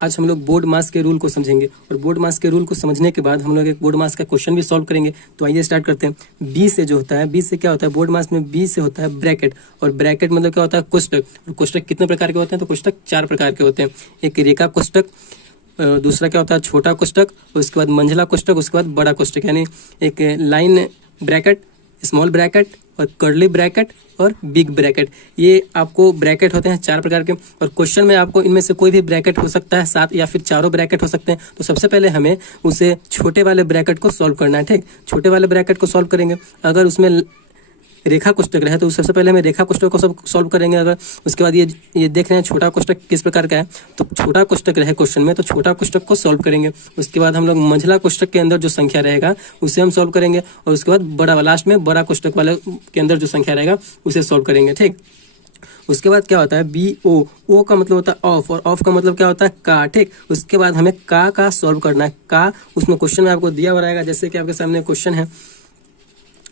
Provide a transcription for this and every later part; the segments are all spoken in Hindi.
आज हम लोग बोर्ड मास के रूल को समझेंगे और बोर्ड मास के रूल को समझने के बाद हम लोग एक बोर्ड मास का क्वेश्चन भी सॉल्व करेंगे। तो आइए स्टार्ट करते हैं। बी से जो होता है, बी से क्या होता है बोर्ड मास में, बी से होता है ब्रैकेट। और ब्रैकेट मतलब क्या होता है, कोष्टक। और कोष्टक कितने प्रकार के होते हैं, तो कोष्टक 4 प्रकार के होते हैं। एक रेखा कोष्टक, दूसरा क्या होता है छोटा कोष्टक, उसके बाद मंझला कोष्टक, उसके बाद बड़ा कोष्टक। यानी एक लाइन ब्रैकेट, स्मॉल ब्रैकेट और कर्ली ब्रैकेट और बिग ब्रैकेट। ये आपको ब्रैकेट होते हैं 4 प्रकार के। और क्वेश्चन में आपको इनमें से कोई भी ब्रैकेट हो सकता है, 7 या फिर चारों ब्रैकेट हो सकते हैं। तो सबसे पहले हमें उसे छोटे वाले ब्रैकेट को सॉल्व करना है। ठीक, छोटे वाले ब्रैकेट को सॉल्व करेंगे। अगर उसमें रेखा कोष्टक रहे तो सबसे पहले हमें रेखा कोष्टक को सब सॉल्व करेंगे। अगर उसके बाद ये देख रहे हैं छोटा कोष्टक किस प्रकार का है, तो छोटा कोष्टक रहे क्वेश्चन में तो छोटा कोष्टक को सॉल्व करेंगे। उसके बाद हम लोग मंझला कोष्टक के अंदर जो संख्या रहेगा उसे हम सॉल्व करेंगे। और उसके बाद बड़ा लास्ट में बड़ा कोष्टक वाले के अंदर जो संख्या रहेगा उसे सॉल्व करेंगे। ठीक, उसके बाद क्या होता है बी ओ, ओ का मतलब होता है ऑफ और ऑफ का मतलब क्या होता है का। ठीक, उसके बाद हमें का सॉल्व करना है। का उसमें क्वेश्चन में आपको दिया हुआ रहेगा, जैसे कि आपके सामने क्वेश्चन है,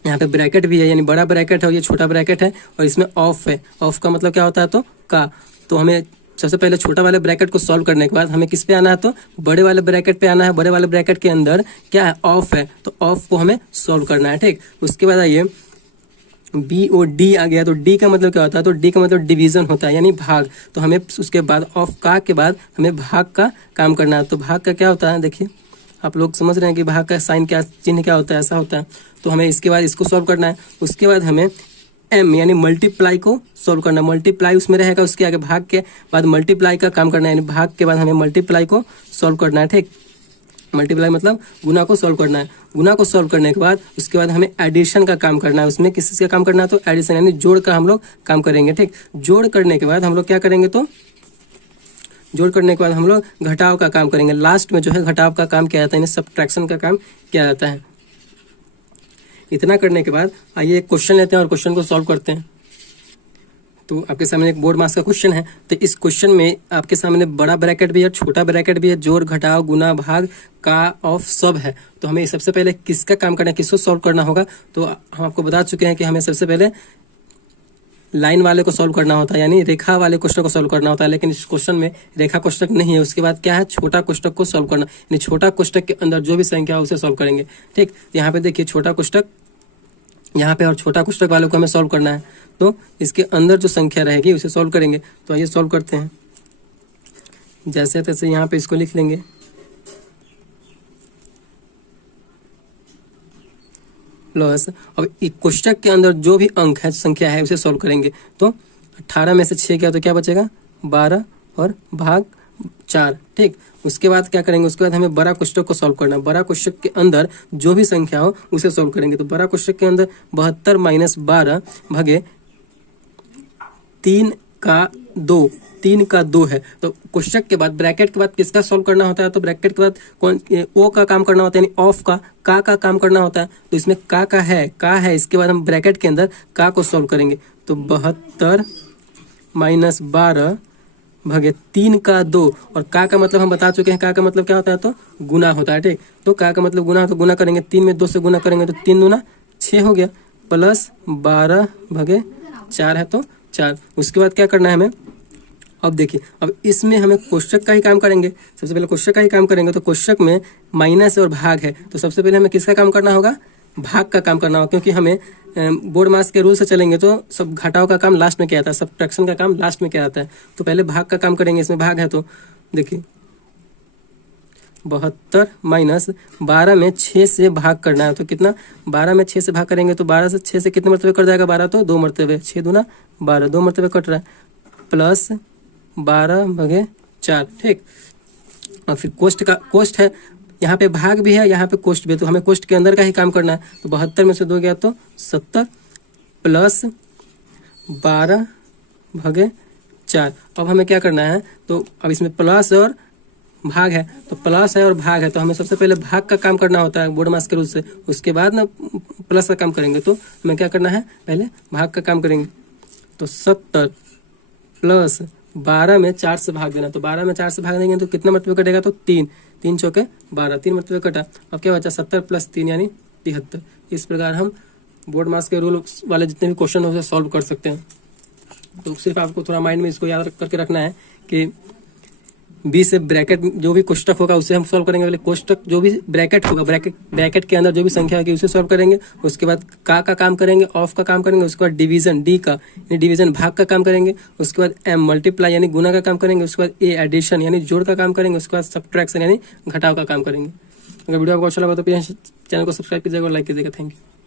यहाँ पे ब्रैकेट भी है, यानी बड़ा ब्रैकेट है और ये छोटा ब्रैकेट है और इसमें ऑफ है। ऑफ का मतलब क्या होता है, तो का। तो हमें सबसे पहले छोटा वाले ब्रैकेट को सॉल्व करने के बाद हमें किस पे आना है, तो बड़े वाले ब्रैकेट पे आना है। बड़े वाले ब्रैकेट के अंदर क्या है, ऑफ है, तो ऑफ को हमें सॉल्व करना है। ठीक, उसके बाद आइए बी ओ डी आ गया। तो डी का मतलब क्या होता है, तो डी का मतलब डिवीजन होता है, यानी भाग। तो हमें उसके बाद ऑफ का के बाद हमें भाग का काम करना है। तो भाग का क्या होता है, देखिए आप लोग समझ रहे हैं कि भाग का साइन क्या, चिन्ह क्या होता है, ऐसा होता है। तो हमें इसके बाद इसको सॉल्व करना है। उसके बाद हमें एम यानी मल्टीप्लाई को सॉल्व करना है। मल्टीप्लाई उसमें रहेगा, उसके आगे भाग के बाद मल्टीप्लाई का काम करना है, यानी भाग के बाद हमें मल्टीप्लाई को सॉल्व करना है। ठीक, मल्टीप्लाई मतलब गुना को सॉल्व करना है। गुना को सॉल्व करने के बाद उसके बाद हमें एडिशन का काम करना है। उसमें किस चीज़ का काम करना है, तो एडिशन यानी जोड़ का हम लोग काम करेंगे। ठीक, जोड़ करने के बाद हम लोग क्या करेंगे, तो जोड़ करने के बाद हम लोग घटाव का काम करेंगे। लास्ट में जो है घटाव का काम किया जाता है, यानी सब्ट्रैक्शन का काम किया जाता है। इतना करने के बाद आइए एक क्वेश्चन लेते हैं और क्वेश्चन को सॉल्व करते हैं। तो आपके सामने एक बोर्ड मास का क्वेश्चन है। तो इस क्वेश्चन में आपके सामने बड़ा ब्रैकेट भी है, छोटा ब्रैकेट भी है, जोड़ घटाव गुना भाग का ऑफ सब है। तो हमें सबसे पहले किसका काम करना है, किसको सॉल्व करना होगा, तो हम आपको बता चुके हैं कि हमें सबसे पहले लाइन वाले को सॉल्व करना होता है, यानी रेखा वाले कोष्टक को सॉल्व करना होता है। लेकिन इस क्वेश्चन में रेखा कोष्टक नहीं है। उसके बाद क्या है, छोटा कोष्टक को सॉल्व करना, यानी छोटा कोष्टक के अंदर जो भी संख्या है उसे सॉल्व करेंगे। ठीक, यहाँ पे देखिए छोटा कोष्टक यहाँ पे और छोटा कोष्टक वाले को हमें सॉल्व करना है। तो इसके अंदर जो संख्या रहेगी उसे सॉल्व करेंगे। तो आइए सॉल्व करते हैं। जैसे तैसे यहाँ पे इसको लिख लेंगे। प्लस अब कोष्टक के अंदर जो भी अंक है, संख्या है, उसे सॉल्व करेंगे। तो 18 में से 6 गया तो क्या बचेगा, 12 और भाग 4। ठीक, उसके बाद क्या करेंगे, उसके बाद हमें बड़ा कोष्टक को सॉल्व करना है। बड़ा कोष्टक के अंदर जो भी संख्या हो उसे सॉल्व करेंगे। तो बड़ा कोष्टक के अंदर 72 - 12 भागे 3 का 2, 3 का 2 है। तो कोष्टक के बाद ब्रैकेट के बाद किसका सॉल्व करना होता है, तो ब्रैकेट के बाद कौन, ओ का काम करना होता है, यानी ऑफ का काम करना होता है। तो इसमें का है। इसके बाद हम ब्रैकेट के अंदर का को सॉल्व करेंगे। तो 72 - 12 भागे 3 का 2। और का मतलब हम बता चुके हैं, का मतलब क्या होता है, तो गुना होता है। ठीक, तो का मतलब गुना, तो गुना करेंगे 3 में 2 से गुना करेंगे तो 3 दूना 6 हो गया, प्लस 12 भागे 4 है तो 4। उसके बाद क्या करना है हमें, अब देखिए अब इसमें हमें कोष्टक का ही काम करेंगे। सबसे पहले कोष्टक का ही काम करेंगे। तो कोष्टक में माइनस और भाग है, तो सबसे पहले हमें किसका काम करना होगा, भाग का काम करना होगा। क्योंकि हमें बोर्ड मास के रूल से चलेंगे तो सब घटाव का काम लास्ट में किया जाता है, सब्ट्रैक्शन का काम लास्ट में किया जाता है। तो पहले भाग का काम करेंगे। इसमें भाग है तो देखिए 72 - 12 में 6 से भाग करना है। तो कितना, 12 में 6 से भाग करेंगे तो 12 से 6 से कितने मरतबे कट जाएगा, 12 तो 2 मरतबे, 6 दूना 12, 2 मरतबे कट रहा है, प्लस 12 भागे 4। ठीक, और फिर कोष्ट है, यहाँ पे भाग भी है, यहाँ पे कोष्ट भी है। तो हमें कोष्ट के अंदर का ही काम करना है। तो 72 में से 2 गया तो 70, प्लस 12 भागे 4। अब हमें क्या करना है, तो अब इसमें प्लस और भाग है, तो प्लस है और भाग है, तो हमें सबसे पहले भाग का काम करना होता है बोर्ड मास के रूल से। उसके बाद ना प्लस का काम करेंगे। तो हमें क्या करना है, पहले भाग का काम करेंगे। तो 70 प्लस 12 में 4 से भाग देना। तो 12 में 4 से भाग देंगे तो कितने मरतबे कटेगा, तो 3, 3 चौके 12, 3 मरतबे कटा। अब क्या बचा, 70 + 3 यानी 73। इस प्रकार हम बोर्ड मास के रूल वाले जितने भी क्वेश्चन हो उसे सॉल्व कर सकते हैं। तो सिर्फ आपको थोड़ा माइंड में इसको याद करके रखना है कि बी से ब्रैकेट जो भी कोष्टक होगा उसे हम सॉल्व करेंगे। पहले कोष्टक जो भी ब्रैकेट होगा, ब्रैकेट के अंदर जो भी संख्या होगी उसे सॉल्व करेंगे। उसके बाद का काम करेंगे, ऑफ का काम करेंगे। उसके बाद डिवीजन डी का यानी डिवीजन भाग का काम करेंगे। उसके बाद एम मल्टीप्लाई यानी गुना का काम करेंगे। उसके बाद ए एडिशन यानी जोड़ का काम करेंगे। उसके बाद सब्ट्रैक्शन यानी घटाव का काम करेंगे। अगर वीडियो आपको अच्छा लगा तो प्लीज चैनल को सब्सक्राइब कीजिएगा और लाइक कीजिएगा। Thank you.